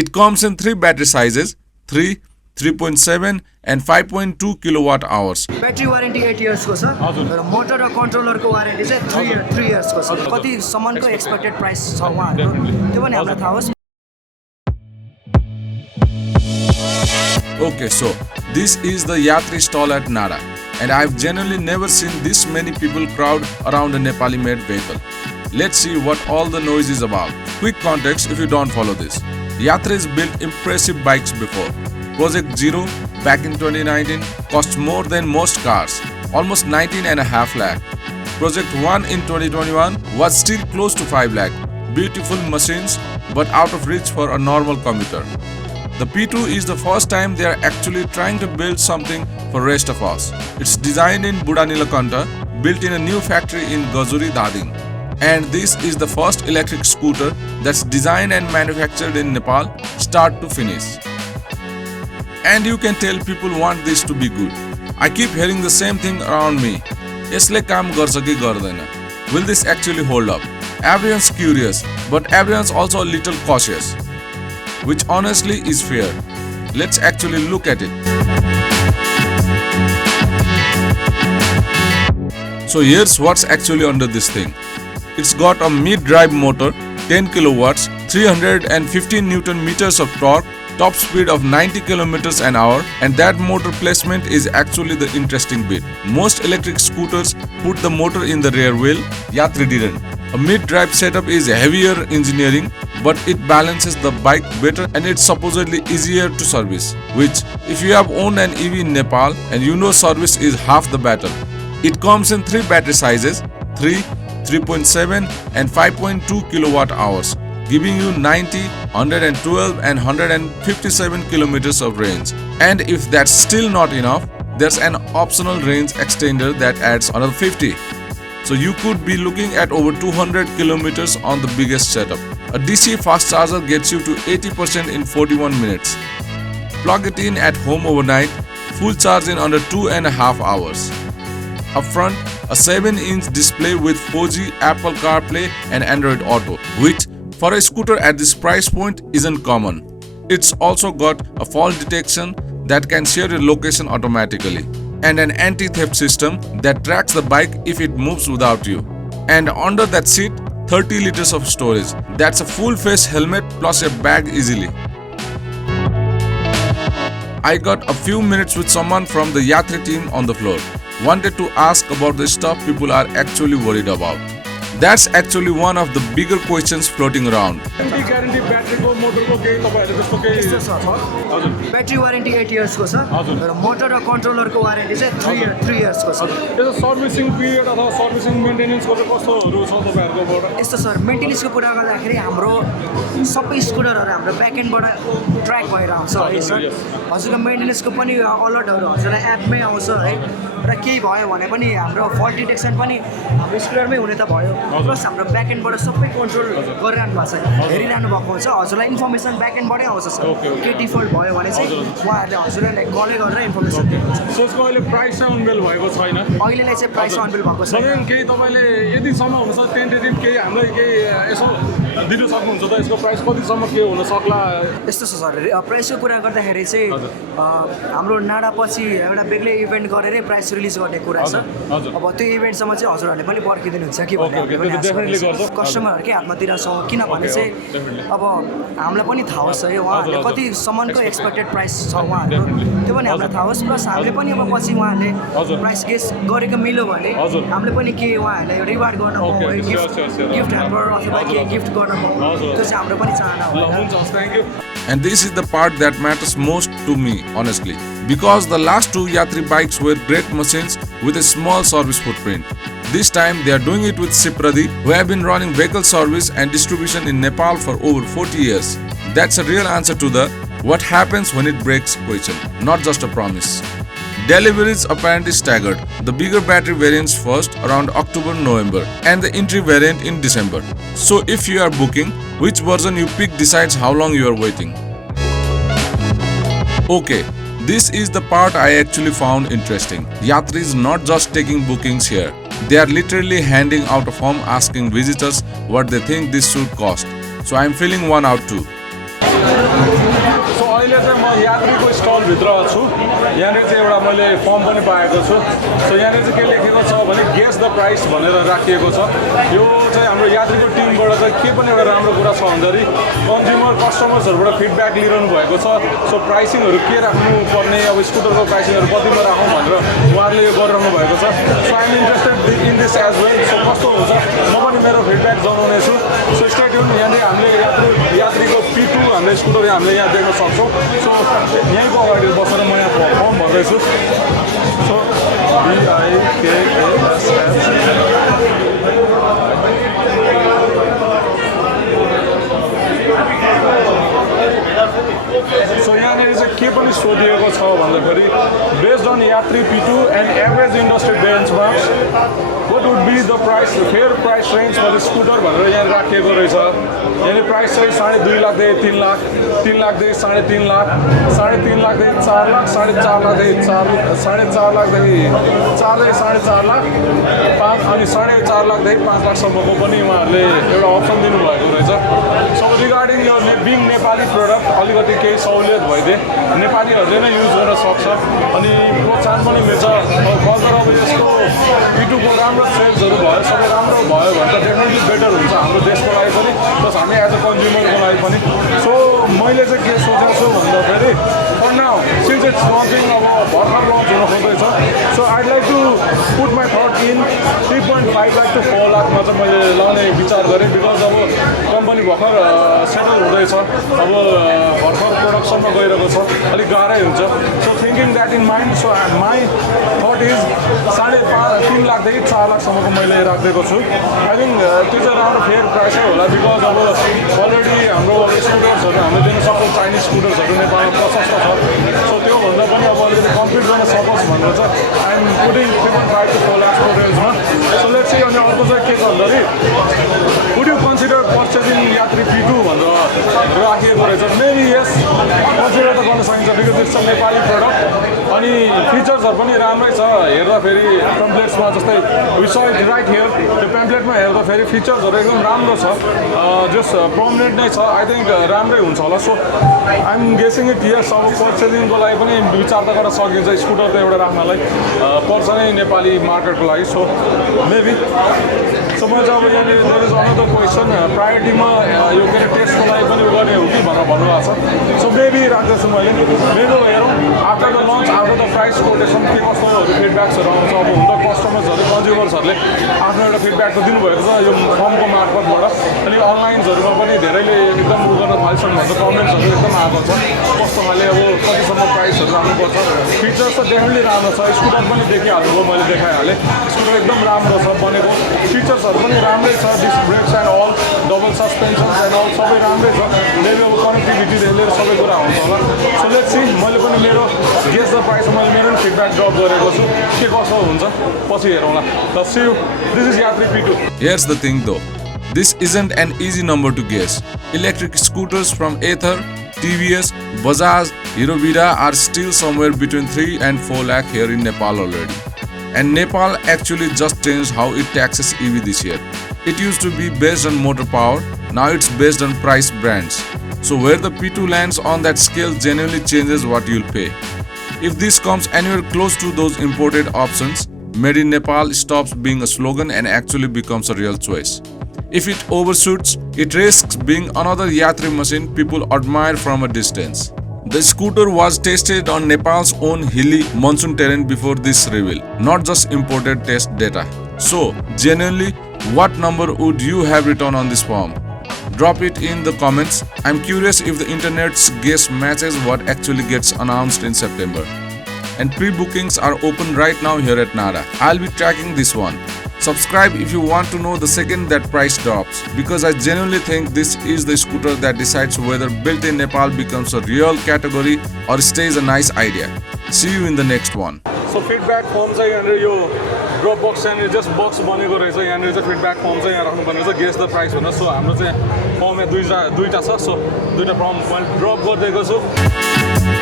It comes in 3 battery sizes, 3, 3.7 and 5.2 kilowatt hours. Battery warranty 8 years ko sir. र motor र controller ko warranty चाहिँ 3 years ko sir. कति सम्मको expected price छ उहाँहरुको त्यो पनि हामीलाई थाहा होस्. Okay, so this is the Yatri stall at Nara, and I've genuinely never seen this many people crowd around a Nepali made vehicle. Let's see what all the noise is about. Quick context if you don't follow this. Yatri's built impressive bikes before. Project Zero back in 2019 cost more than most cars, almost 19.5 lakh. Project One in 2021 was still close to 5 lakh. Beautiful machines, but out of reach for a normal commuter. The P2 is the first time they are actually trying to build something for rest of us. It's designed in Budhanilakanta, built in a new factory in Gazuri, Dading. And this is the first electric scooter that's designed and manufactured in Nepal, start to finish. And you can tell people want this to be good. I keep hearing the same thing around me. यसले काम गर्छ कि गर्दैन? Will this actually hold up? Everyone's curious, but everyone's also a little cautious, which honestly is fair. Let's actually look at it. So here's what's actually under this thing. It's got a mid-drive motor, 10 kilowatts, 315 Newton meters of torque, top speed of 90 kilometers an hour, and that motor placement is actually the interesting bit. Most electric scooters put the motor in the rear wheel. Yatri didn't. A mid-drive setup is heavier engineering, but it balances the bike better and it's supposedly easier to service, which if you have owned an EV in Nepal and you know service is half the battle. It comes in 3 battery sizes, 3, 3.7 and 5.2 kilowatt hours, giving you 90, 112 and 157 kilometers of range. And if that's still not enough, there's an optional range extender that adds another 50. So you could be looking at over 200 kilometers on the biggest setup. A DC fast charger gets you to 80% in 41 minutes. Plug it in at home overnight, full charge in under 2.5 hours. Up front, a 7-inch display with 4G, Apple CarPlay and Android Auto, which for a scooter at this price point isn't common. It's also got a fall detection that can share your location automatically, and an anti-theft system that tracks the bike if it moves without you. And under that seat, 30 liters of storage. That's a full face helmet plus a bag easily. I got a few minutes with someone from the Yatri team on the floor. Wanted to ask about the stuff people are actually worried about. That's actually one of the bigger questions floating around. Battery warranty 8 years ko sir. र motor र controller ko warranty चाहिँ 3 years ko sir. यो servicing period अथवा servicing maintenance को कस्तोहरु छ तपाईहरुकोबाट? यस्तो sir maintenance को कुरा गर्दाखेरि हाम्रो सबै स्कुटरहरु हाम्रो ब्याक एन्डबाट ट्र्याक भएर आउँछ है सर. हजुरको मेन्टेनेन्स को पनि अलर्टहरु हजुरलाई एपमै आउँछ है. र केही भयो भने पनि हाम्रो फल्ट डिटेक्सन पनि हाम्रो स्कुटरमै हुने त भयो. प्लस हाम्रो ब्याक एन्डबाट सबै कन्ट्रोल गरिरहनु भएको छ. हेरिरहनु भएको हुन्छ. हजुरलाई इन्फर्मेसन ब्याक एन्डबाटै आउँछ सर. के डिफल्ट भयो भने चाहिँ उहाँहरूले हजुरलाई कलै गरेर इन्फर्मेसन दिनुहुन्छ. सो यसको अहिले प्राइस चाहिँ अनबिल भएको छैन. अहिलेलाई चाहिँ प्राइस अनबिल भएको छ. तपाईँ केही तपाईले यतिसम्म हुन्छ टेन्टेटिभ केही हामीलाई केही यसो दिन सक्नुहुन्छ त यसको प्राइस कतिसम्म के हुन सक्ला? यस्तो छ सर प्राइसको कुरा गर्दाखेरि चाहिँ हाम्रो नाडा पछि एउटा बेग्लै इभेन्ट गरेरै प्राइस रिलिज गर्ने कुरा छ. अब त्यो इभेन्टसम्म चाहिँ हजुरहरूले पनि पर्खिदिनुहुन्छ कि भन्ने कस्टमरहरूकै हातमा दिन्छौँ. किनभने चाहिँ अब हामीलाई पनि थाहा होस् है उहाँहरूले कतिसम्मको एक्सपेक्टेड प्राइस छ उहाँहरूको त्यो पनि हामीलाई थाहा होस्. प्लस हामीले पनि अब पछि उहाँहरूले प्राइस गेस गरेको मिल्यो भने हामीले पनि के उहाँहरूलाई रिवार्ड गर्न पाउँ है गिफ्ट ह्याम्पर अथवा के गिफ्ट गर्न पाउँ त्यो चाहिँ हाम्रो पनि चाहना हो. And this is the part that matters most to me, honestly, because the last 2 Yatri bikes were great machines with a small service footprint. This time they are doing it with Sipradi, who have been running vehicle service and distribution in Nepal for over 40 years. That's a real answer to the what happens when it breaks question, not just a promise. Deliveries apparently staggered. The bigger battery variants first around October-November and the entry variant in December. So if you are booking, which version you pick decides how long you are waiting. Okay, this is the part I actually found interesting. Yatri is not just taking bookings here. They are literally handing out a form asking visitors what they think this should cost. So I am filling one out too. अहिले चाहिँ म यात्रीको स्टलभित्र छु। यहाँनिर चाहिँ एउटा मैले form पनि पाएको छु। सो यहाँनिर चाहिँ के लेखेको छ भने गेस द प्राइस भनेर राखिएको छ। यो चाहिँ हाम्रो यात्रीको टिमबाट चाहिँ के पनि एउटा राम्रो कुरा छ भन्दाखेरि कस्टमर्सहरूबाट फिडब्याक लिइरहनु भएको छ। सो प्राइसिङहरू के राख्नुपर्ने, अब स्कुटरको प्राइसिङहरू कतिमा राखौँ भनेर उहाँहरूले यो गरिरहनु भएको छ। So I'm interested in this as well. So कस्तो हुन्छ म पनि मेरो फिडब्याक जनाउने छु। So stay tune. यहाँनिर हामीले यात्रीको P2 हामीले स्कुटर हामीले यहाँ देख्न सक्छौँ। सो यहीँको अगाडि बसेर म यहाँ फर्म भर्दैछु। सो सो यहाँनिर चाहिँ के पनि सोधिएको छ भन्दाखेरि बेस्ड अन यात्री P2 and average industry benchmarks what would be the fair price range for the scooter भनेर यहाँ राखिएको रहेछ। यानी प्राइस चाहिँ 2.5 लाखदेखि 3 लाख, 3 लाखदेखि 3.5 लाख, 3.5 लाखदेखि 4 लाख, 4.5 लाखदेखि 4.5 लाखदेखि 4.5 लाख, 5 अनि 4.5 लाखदेखि 5 लाखसम्मको पनि उहाँहरूले एउटा अप्सन दिनुभएको रहेछ। सो रिगार्डिङ यो बिङ नेपाली प्रडक्ट अलिकति केही सहुलियत भइदिए नेपालीहरूले नै युज गर्न सक्छ अनि प्रोत्साहन पनि मिल्छ। फर्दर अब यसको P2 को राम्रो सेल्सहरू भयो, सबै राम्रो भयो भने त डेफिनेटली बेटर हुन्छ हाम्रो देशको लागि पनि प्लस हामी एज अ कन्ज्युमरको लागि पनि। सो मैले चाहिँ के सोचेको छु भन्दाखेरि for now since it's launching, अब भर्खर लन्च हुन खोज्दैछ। So I'd like to put my thought in 3.5 lakh to 4 लाखमा चाहिँ मैले लाउने विचार गरेँ। बिकज अब कम्पनी भर्खर सेटल हुँदैछ, अब भर्खर प्रोडक्सनमा गइरहेको छ, अलिक गाह्रै हुन्छ। So thinking that in mind, so my thought is 3.5 लाखदेखि 4 लाखसम्मको मैले राखिदिएको छु। आई थिङ्क त्यो चाहिँ राम्रो फेयर प्राइसै होला। बिकज अब अलरेडी हाम्रो स्कुटर्सहरू हामीले दिन सक्छौँ, चाइनिज स्कुटर्सहरू नेपालमा प्रशस्त छ। सो त्योभन्दा पनि अब अलिकति कम्पिट गर्न सकोस् भनेर चाहिँ आई एम पुटिङ 3.5 to 4 लाखको रेन्जमा। So let's see. अनि अर्को चाहिँ के छ भन्दाखेरि वुड यु कन्सिडर पर्चेजिङ यात्री P2 भनेर राखिएको रहेछ। मेबी यस, कन्सिडर त गर्न सकिन्छ because it's a Nepali product अनि फिचर्सहरू पनि राम्रै छ। हेर्दाखेरि पेम्पलेट्समा जस्तै we saw it right here, त्यो पेम्पलेटमा हेर्दाखेरि फिचर्सहरू एकदम राम्रो छ, जस्ट प्रोमिनेन्ट नै छ। आई थिङ्क राम्रै हुन्छ होला। So I am guessing it yes. अब पर्चेजिङको लागि पनि विचार त गर्न सकिन्छ, स्कुटर त एउटा राख्नलाई पर्छ नै नेपाली मार्केटको लागि। सो मेबी सो म चाहिँ अब यहाँनिर देयर इज अनदर क्वेसन, प्रायोरिटीमा यो के अरे टेस्टको लागि पनि गर्ने हो कि भनेर भन्नुभएको छ। सो मेबी राख्दैछु मैले। मेरो हेरौँ after the launch, after the price quotation के कस्तो फिडब्याक्सहरू आउँछ। अब हुन त कस्टमर्सहरू कन्ज्युमर्सहरूले आफ्नो एउटा फिडब्याक त दिनुभएको छ यो फर्मको मार्फतबाट। अनि अनलाइन्सहरूमा पनि धेरैले एकदम उ गर्न थाल्छन् भन्छ, कमेन्ट्सहरू एकदम आएको छ कस्तो खाले अब कतिसम्म प्राइसहरू राख्नुपर्छ। फिचर्स त डेफिनेटली राम्रो छ, स्कुटर पनि देखिहाल्नुभयो, मैले देखाइहालेँ। स्कुटर एकदम राम्रो छ बनेको, फिचर्सहरू पनि राम्रै छ, disc brakes and all, double suspensions and all सबै राम्रै छ। मेबी अब कनेक्टिभिटीदेखि लिएर सबै कुरा हुन्छ होला। So let's see. मैले पनि मेरो गेस द प्राइसमा मैले मेरो पनि फिडब्याक ड्रप गरेको छु, के कसो हुन्छ पछि हेरौँला। ल सी यू। दिस इज यात्री P2। Here's the thing though, this isn't an easy number to guess. Electric scooters from Ather, TVS, Bajaj, Hero Vida are still somewhere between 3 and 4 lakh here in Nepal already. And Nepal actually just changed how it taxes EV this year. It used to be based on motor power, now it's based on price brands. So where the P2 lands on that scale genuinely changes what you'll pay. If this comes anywhere close to those imported options, Made in Nepal stops being a slogan and actually becomes a real choice. If it overshoots, it risks being another Yatri machine people admire from a distance. The scooter was tested on Nepal's own hilly monsoon terrain before this reveal, not just imported test data. So, genuinely, what number would you have written on this form? Drop it in the comments. I'm curious if the internet's guess matches what actually gets announced in September. And pre-bookings are open right now here at Nada. I'll be tracking this one. Subscribe if you want to know the second that price drops, because I genuinely think this is the scooter that decides whether built in Nepal becomes a real category or stays a nice idea. See you in the next one. So feedback forms are under your drop box and just box बनेको रहेछ। यहाँनिर चाहिँ feedback form चाहिँ यहाँ राख्नुपर्ने रहेछ, guess the price भनेर। So हाम्रो चाहिँ फर्म यहाँ दुईवटा छ। सो दुईवटा फर्म मैले ड्रप गरिदिएको छु।